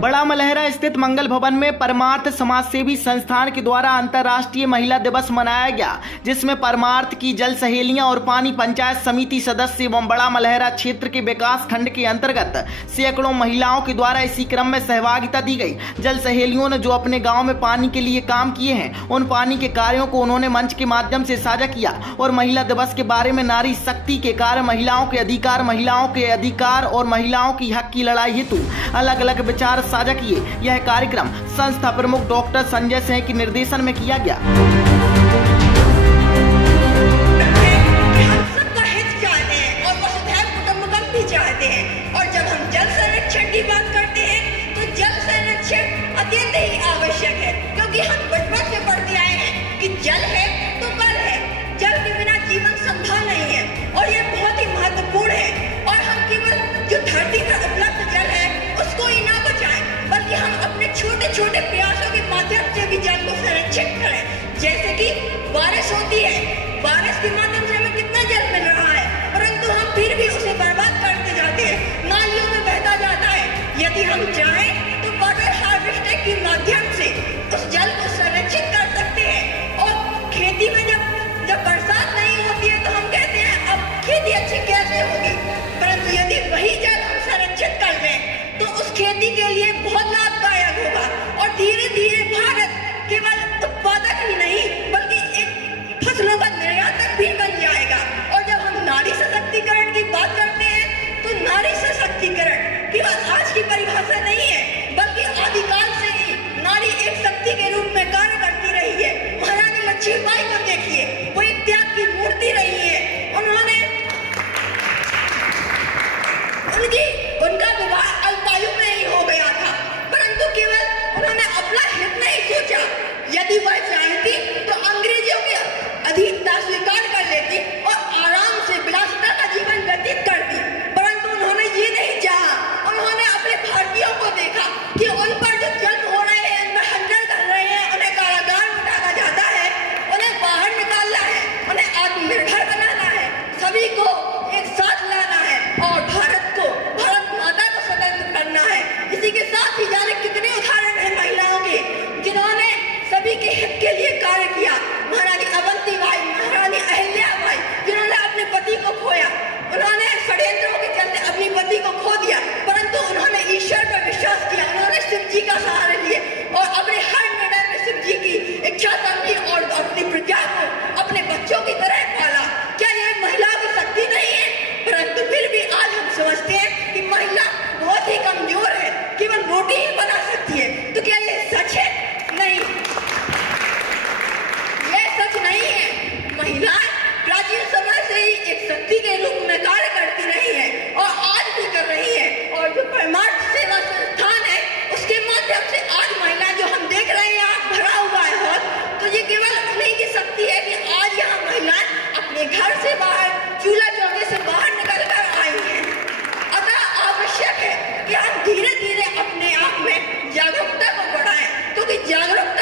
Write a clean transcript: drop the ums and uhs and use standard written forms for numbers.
बड़ा मलहरा स्थित मंगल भवन में परमार्थ समाजसेवी संस्थान के द्वारा अंतर्राष्ट्रीय महिला दिवस मनाया गया, जिसमें परमार्थ की जल सहेलियां और पानी पंचायत समिति सदस्य एवं बड़ा मलहरा क्षेत्र के विकास खंड के अंतर्गत सैकड़ों महिलाओं के द्वारा इसी क्रम में सहभागिता दी गई। जल सहेलियों ने जो अपने गाँव में पानी के लिए काम किए हैं, उन पानी के कार्यों को उन्होंने मंच के माध्यम से साझा किया और महिला दिवस के बारे में नारी शक्ति के कार्य, महिलाओं के अधिकार और महिलाओं की हक की लड़ाई हेतु अलग अलग विचार साझा किए। यह कार्यक्रम संस्था प्रमुख डॉक्टर संजय सिंह के निर्देशन में किया गया। और जब हम जल संरक्षण की बात करते हैं तो जल संरक्षण अत्यंत ही आवश्यक है, क्योंकि हम बचपन से पढ़ते आए हैं कि जल है तो कल है, जल के बिना जीवन संभव नहीं है और यह बहुत ही महत्वपूर्ण है। और हम केवल जो धरती पर उपलब्ध जल है उसको ही ना बचाएं, बल्कि हम अपने छोटे छोटे प्रयासों के माध्यम से भी जल को संरक्षित करें। जैसे कि बारिश होती है, बारिश के माध्यम से हमें कितना जल मिल रहा है, परंतु हम फिर भी उसे बर्बाद करते जाते हैं, नालियों में बहता जाता है। यदि हम चाहें तो वाटर हार्वेस्टिंग के माध्यम से उस जल को संरक्षित कर सकते हैं। और खेती में जब बरसात नहीं होती है तो हम कहते हैं अब खेती अच्छी कैसे होगी, परंतु यदि वही जल हम संरक्षित कर लें तो उस खेती के लिए बहुत लाभदायक होगा और धीरे धीरे भारत केवल उत्पादक ही नहीं बल्कि एक फसलों का निर्यातक भी बन जाएगा। और जब हम नारी सशक्तिकरण की बात करते हैं तो नारी सशक्तिकरण केवल आज की परिभाषा नहीं है, बल्कि आदिकाल से ही नारी एक शक्ति के रूप में कार्य करती रही है। महारानी लक्ष्मीबाई को देखिए, वो एक त्याग की मूर्ति रही है। उनका विवाह अल्पायु में ही हो गया था, परंतु केवल उन्होंने अपना हित नहीं सोचा। यदि वह चाहती तो अंग्रेजों की अधीनता स्वीकार कर लेती और आराम से विलासिता का जीवन व्यतीत करती, परंतु उन्होंने ये नहीं चाहा। उन्होंने अपने भारतीयों को देखा कि उन पर जो जन्म हो रहे हैं, उनमें हंटर कर रहे हैं, उन्हें कारागार में डाला जाता है, उन्हें बाहर निकालना है, उन्हें आत्मनिर्भर बनाना है, सभी को एक साथ लाना है और भारत माता को स्वतंत्र करना है। इसी के साथ ही जाने कितने उदाहरण हैं महिलाओं के जिन्होंने सभी के हित के लिए कार्य किया। महारानी अवंतीबाई, महारानी अहिल्याबाई, जिन्होंने अपने पति को खोया, उन्होंने षड्यंत्रों के चलते अपनी पति को खो दिया, परंतु उन्होंने ईश्वर पर विश्वास किया, उन्होंने शिव जी का सहारा लिए और अपने हर निर्णय में शिव जी की इच्छा समझी और अपनी प्रजा को अपने बच्चों की तरह पाला। क्या यह महिला की शक्ति नहीं है? परंतु फिर भी आज हम समझते हैं कि महिला बहुत ही कमजोर है, केवल रोटी ही बना सकती है। तो क्या यह सच है? नहीं, यह सच नहीं है। महिलाएं प्राचीन समय से ही एक शक्ति के रूप में कार्य करती रही है और आज भी कर रही है। और जो परमार्थ सेवा संस्थान है उसके माध्यम से आज महिला जो हम देख रहे हैं आज भरा हुआ है हॉल, तो ये केवल उन्हीं की शक्ति है कि आज यहाँ महिलाएं अपने घर से बाहर, चूल्हा चौके से बाहर निकल कर आई हैं। अतः आवश्यक है कि हम धीरे धीरे अपने आप में जागरूकता को बढ़ाएं, क्योंकि जागरूकता